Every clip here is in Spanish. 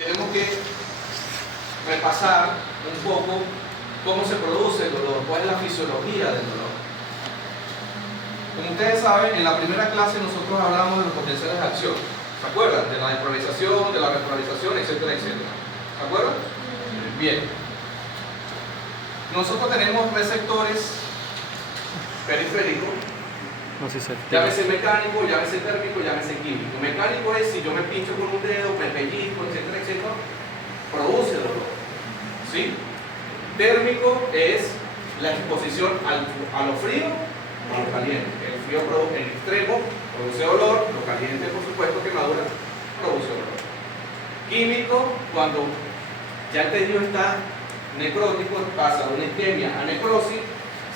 tenemos que repasar un poco cómo se produce el dolor, cuál es la fisiología del dolor. Como ustedes saben, en la primera clase nosotros hablamos de los potenciales de acción. ¿Se acuerdan? De la despolarización, de la repolarización, etcétera, etcétera. ¿Se acuerdan? Bien. Nosotros tenemos receptores periféricos, llámese mecánico, llámese térmico, llámese químico. Mecánico es si yo me pincho con un dedo, me pellizco, etcétera, etcétera, produce dolor. ¿Sí? Térmico es la exposición a lo frío o a lo caliente. El frío en extremo produce dolor, lo caliente, por supuesto, quemadura, produce dolor. Químico, cuando ya el tejido está necrótico, pasa de una isquemia a necrosis,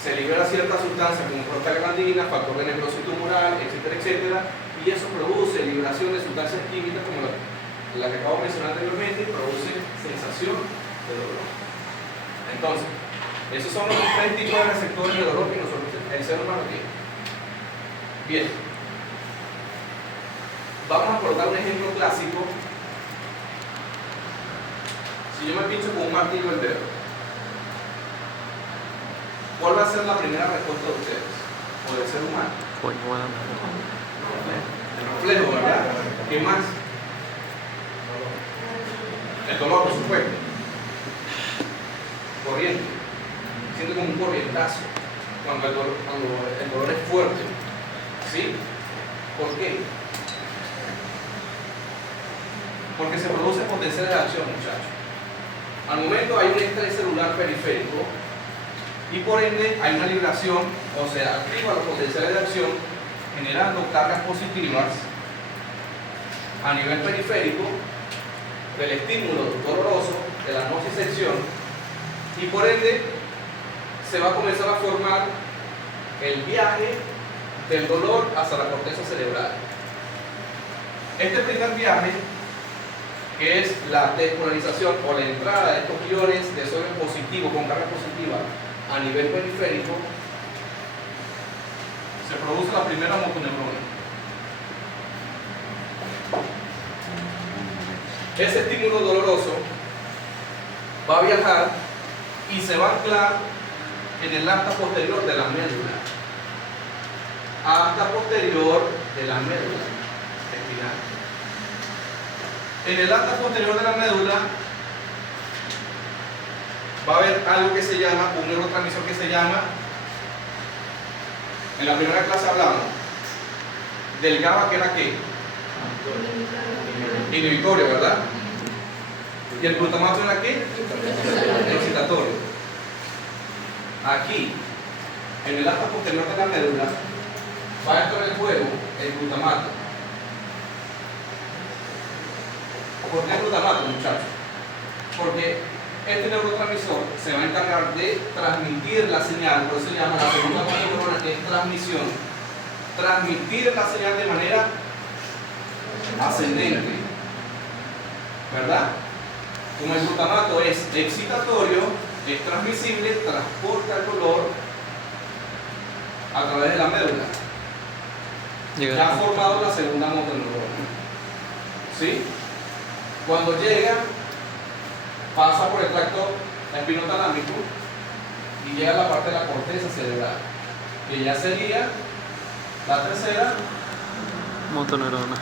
se libera cierta sustancia como prostaglandina, factor de necrosis tumoral, etcétera, etcétera, y eso produce liberación de sustancias químicas como la que acabo de mencionar anteriormente y produce sensación de dolor. Entonces, esos son los tres tipos de receptores de dolor que el ser humano tiene. Bien, vamos a colocar un ejemplo clásico. Si yo me pincho con un martillo el dedo, ¿cuál va a ser la primera respuesta de ustedes? O del ser humano. El reflejo, ¿verdad? ¿Qué más? El dolor, por supuesto. Corriente. Siente como un corrientazo cuando el dolor es fuerte. ¿Sí? ¿Por qué? Porque se produce potencial de acción, muchachos. Al momento hay un estrés celular periférico y por ende hay una liberación, o sea, activa los potenciales de acción generando cargas positivas a nivel periférico del estímulo doloroso de la nocicepción y por ende se va a comenzar a formar el viaje del dolor hacia la corteza cerebral. Este primer viaje, que es la despolarización o la entrada de estos iones de sodio positivo con carga positiva a nivel periférico, se produce la primera motoneurona. Ese estímulo doloroso va a viajar y se va a anclar en el asta posterior de la médula. Asta posterior de la médula espinal. En el asta posterior de la médula va a haber algo que se llama, un neurotransmisor que se llama, en la primera clase hablamos del GABA, que era ¿qué? Inhibitorio, ¿verdad? ¿Y el glutamato era qué? Excitatorio. Aquí, en el asta posterior de la médula, va a entrar en juego el glutamato. ¿Por qué el glutamato, muchachos? Porque este neurotransmisor se va a encargar de transmitir la señal, por eso se llama la segunda motoneurona, que es transmisión. Transmitir la señal de manera ascendente, ¿verdad? Como el glutamato es excitatorio, es transmisible, transporta el dolor a través de la médula. Ya ha formado la segunda motoneurona. ¿Sí? Cuando llega, pasa por el tracto espinotalámico y llega a la parte de la corteza cerebral, que ya sería la tercera motoneurona.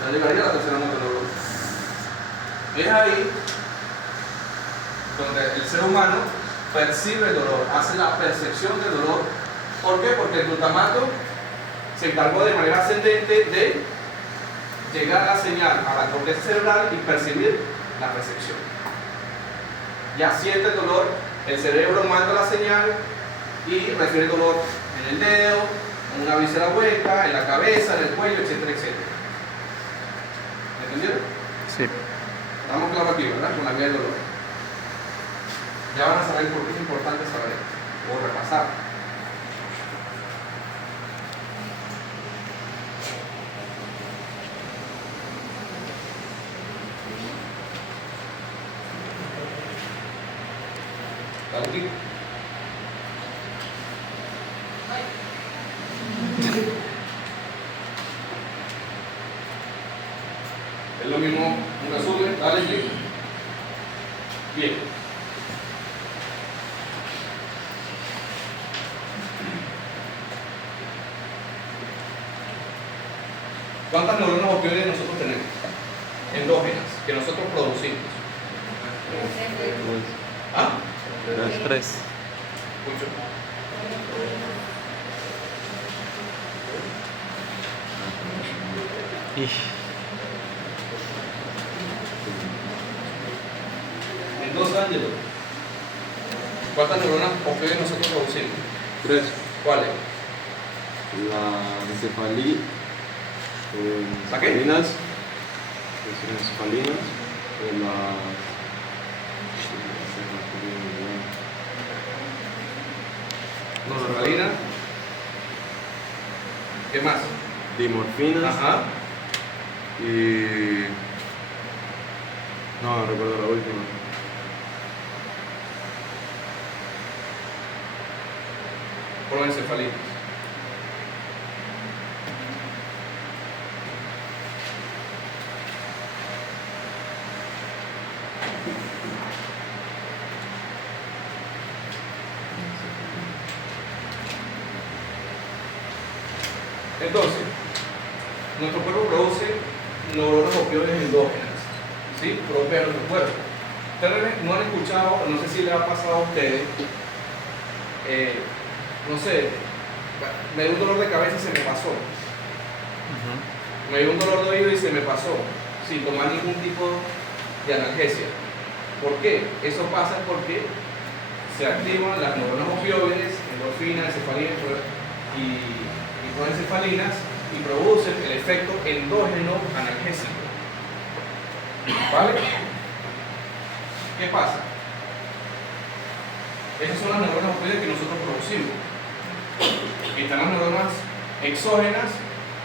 Ya llegaría la tercera motoneurona. Es ahí donde el ser humano percibe el dolor, hace la percepción del dolor. ¿Por qué? Porque el glutamato se encargó de manera ascendente de llegar la señal a la corteza cerebral y percibir la recepción. Ya siente el dolor, el cerebro manda la señal y refiere el dolor en el dedo, en una víscera hueca, en la cabeza, en el cuello, etcétera, etcétera. ¿Entendieron? Sí. Estamos claros aquí, ¿verdad? Con la vía del dolor. Ya van a saber por qué es importante saber o repasar. Aquí. Es lo mismo, un resumen, dale clic. Bien. ¿Cuántas neuronas opioides nosotros tenemos? Endógenas, que nosotros producimos. ¿Ah? Tres. Mucho. Entonces, Ángelo, ¿cuántas neuronas opioides nosotros producimos? Tres. ¿Cuáles? La ¿Encefalinas? encefalinas, Noradrenalina. ¿Qué más? dimorfinas Ajá. y no recuerdo la última. Proencefalinas. Entonces, nuestro cuerpo produce neuronas opioides endógenas, ¿sí? Propias de nuestro cuerpo. Ustedes no han escuchado, no sé si les ha pasado a ustedes, no sé, me dio un dolor de cabeza y se me pasó. Me dio un dolor de oído y se me pasó, sin tomar ningún tipo de analgesia. ¿Por qué? Eso pasa porque se activan las neuronas opioides, endorfinas, encefalinas y proencefalinas y producen el efecto endógeno analgésico. ¿Vale? ¿Qué pasa? Esas son las neuronas opioides que nosotros producimos. Y están las neuronas exógenas,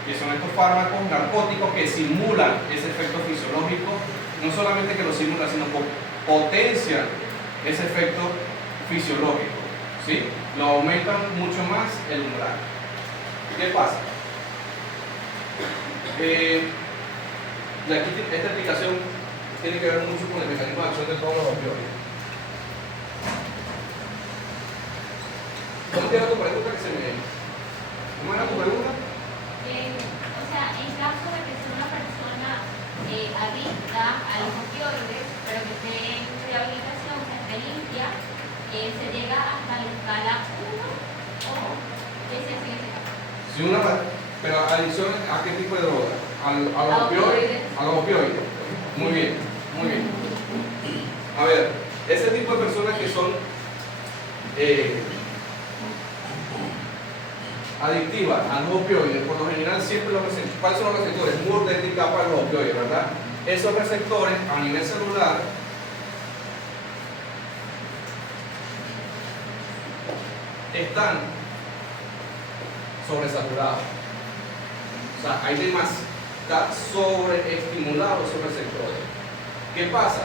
que son estos fármacos narcóticos que simulan ese efecto fisiológico, no solamente que lo simulan, sino que potencian ese efecto fisiológico, ¿sí? Lo aumentan mucho más el umbral. ¿Qué pasa? Y aquí esta explicación tiene que ver mucho con el mecanismo de acción de todos los opioides. ¿Cómo era tu pregunta que se me... ¿Cómo era tu pregunta? O sea, en caso de que sea una persona adicta a los opioides, pero que esté en rehabilitación, que esté limpia, se llega hasta la escala 1 o qué se hace en ese caso. Si una, pero adicción ¿a qué tipo de droga? A los opioides. A los opioides. Muy bien, muy bien. A ver, ese tipo de personas que son adictivas a los opioides, por lo general siempre los receptores, ¿cuáles son los receptores? Murder y capa de los opioides, ¿verdad? Esos receptores a nivel celular están sobresaturados. O sea, hay está sobreestimulado esos receptores. ¿Qué pasa?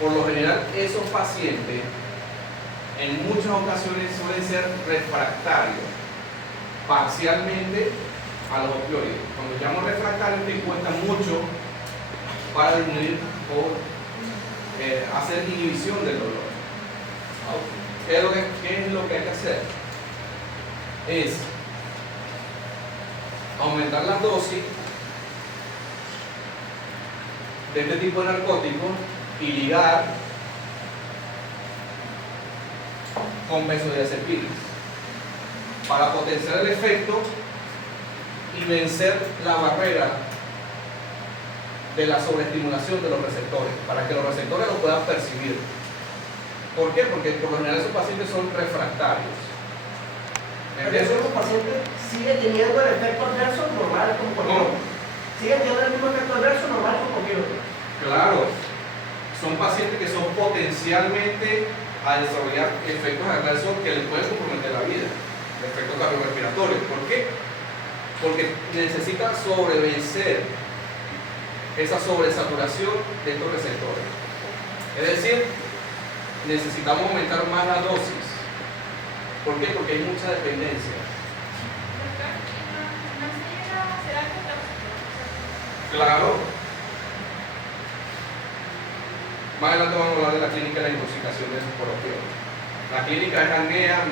Por lo general, esos pacientes en muchas ocasiones suelen ser refractarios parcialmente a los opioides. Cuando llamo refractarios, te cuesta mucho para disminuir o hacer inhibición del dolor. ¿Qué es lo que hay que hacer? Es aumentar la dosis de este tipo de narcóticos y ligar con benzodiazepinas para potenciar el efecto y vencer la barrera de la sobreestimulación de los receptores, para que los receptores lo puedan percibir. ¿Por qué? Porque por lo general esos pacientes son refractarios. Pero esos pacientes siguen teniendo el efecto adverso normal como por ¿Cómo? Siguen teniendo el mismo efecto adverso normal como cualquier otro. Claro, son pacientes que son potencialmente a desarrollar efectos adversos que les pueden comprometer la vida, efectos cardiorrespiratorios. ¿Por qué? Porque necesita sobrevencer esa sobresaturación de estos receptores. Es decir, necesitamos aumentar más la dosis. ¿Por qué? Porque hay mucha dependencia. Claro, Más adelante vamos a hablar de la clínica de la intoxicación de esos por opioides. La clínica es apnea,